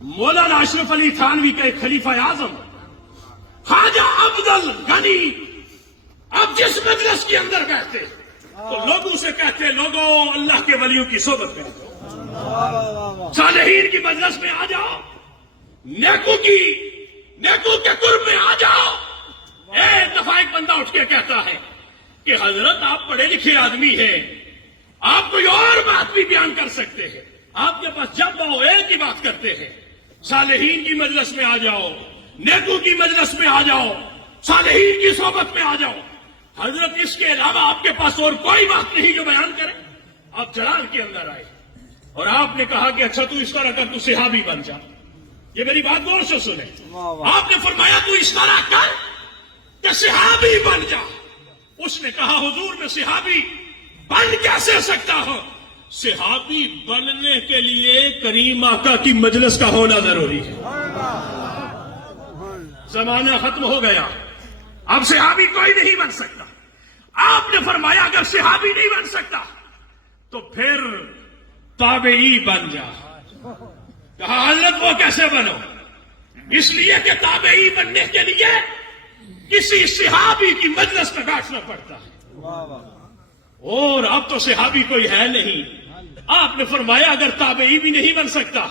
مولانا اشرف علی تھانوی کا ایک خلیفہ اعظم خواجہ عبدل غنی اب جس مجلس کے اندر بیٹھتے تو لوگوں سے کہتے لوگوں اللہ کے ولیوں کی صحبت میں آ جاؤ، صالحین کی مجلس میں آ جاؤ، نیکوں کے قرب میں آ جاؤ۔ ایک دفعہ ایک بندہ اٹھ کے کہتا ہے کہ حضرت آپ پڑھے لکھے آدمی ہیں، آپ کوئی اور بات بھی بیان کر سکتے ہیں، آپ کے پاس جب آؤ ایک ہی بات کرتے ہیں، صالحین کی مجلس میں آ جاؤ، نیکوں کی مجلس میں آ جاؤ، صالحین کی صحبت میں آ جاؤ۔ حضرت اس کے علاوہ آپ کے پاس اور کوئی بات نہیں جو بیان کرے؟ آپ جلال کے اندر آئے اور آپ نے کہا کہ اچھا تو اس طرح کر، تو صحابی بن جا۔ یہ میری بات غور سے سنیں، آپ نے فرمایا تو اس طرح کر کہ صحابی بن جا۔ اس نے کہا حضور میں صحابی بن کیسے سکتا ہوں؟ صحابی بننے کے لیے کریم آقا کی مجلس کا ہونا ضروری ہے۔ زمانہ ختم ہو گیا، اب صحابی کوئی نہیں بن سکتا۔ آپ نے فرمایا اگر صحابی نہیں بن سکتا تو پھر تابعی بن جا۔ کہا حضرت وہ کیسے بنو؟ اس لیے کہ تابعی بننے کے لیے کسی صحابی کی مجلس میں بیٹھنا پڑتا ہے، اور اب تو صحابی کوئی ہے نہیں۔ آپ نے فرمایا اگر تابعی بھی نہیں بن سکتا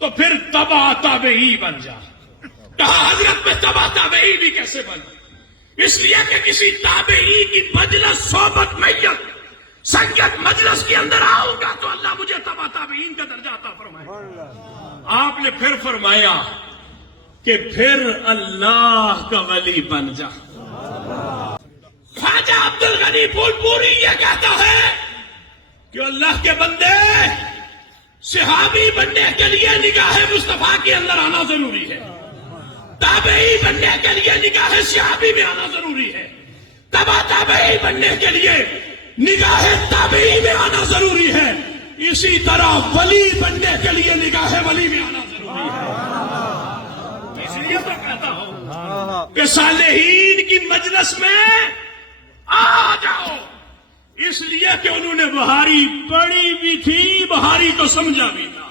تو پھر تبع تابعی بن جا۔ کہا حضرت میں تبع تابعی بھی کیسے بن؟ اس لیے کہ کسی تابعی کی مجلس صحبت میت سنگت مجلس کے اندر آؤں گا تو اللہ مجھے تبع تابعین کا درجہ عطا فرمائے۔ آپ نے پھر فرمایا کہ پھر اللہ کا ولی بن جا۔ خواجہ عبدل غنی پھول پوری یہ کہتا ہے کہ اللہ کے بندے صحابی بننے کے لیے نگاہ مصطفیٰ کے اندر آنا ضروری ہے، تابعی بننے کے لیے نگاہ صحابی میں آنا ضروری ہے، تبع تابعی بننے کے لیے نگاہ تابعی میں آنا ضروری ہے، اسی طرح ولی بننے کے لیے نگاہ ولی میں آنا ضروری ہے۔ اس لیے تو کہتا ہوں کہ صالحین کی مجلس میں آ جاؤ، اس لیے کہ انہوں نے بہاری پڑھی بھی تھی، بہاری کو سمجھا بھی تھا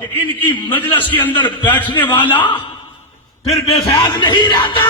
کہ ان کی مجلس کے اندر بیٹھنے والا پھر بے فیاض نہیں رہتا،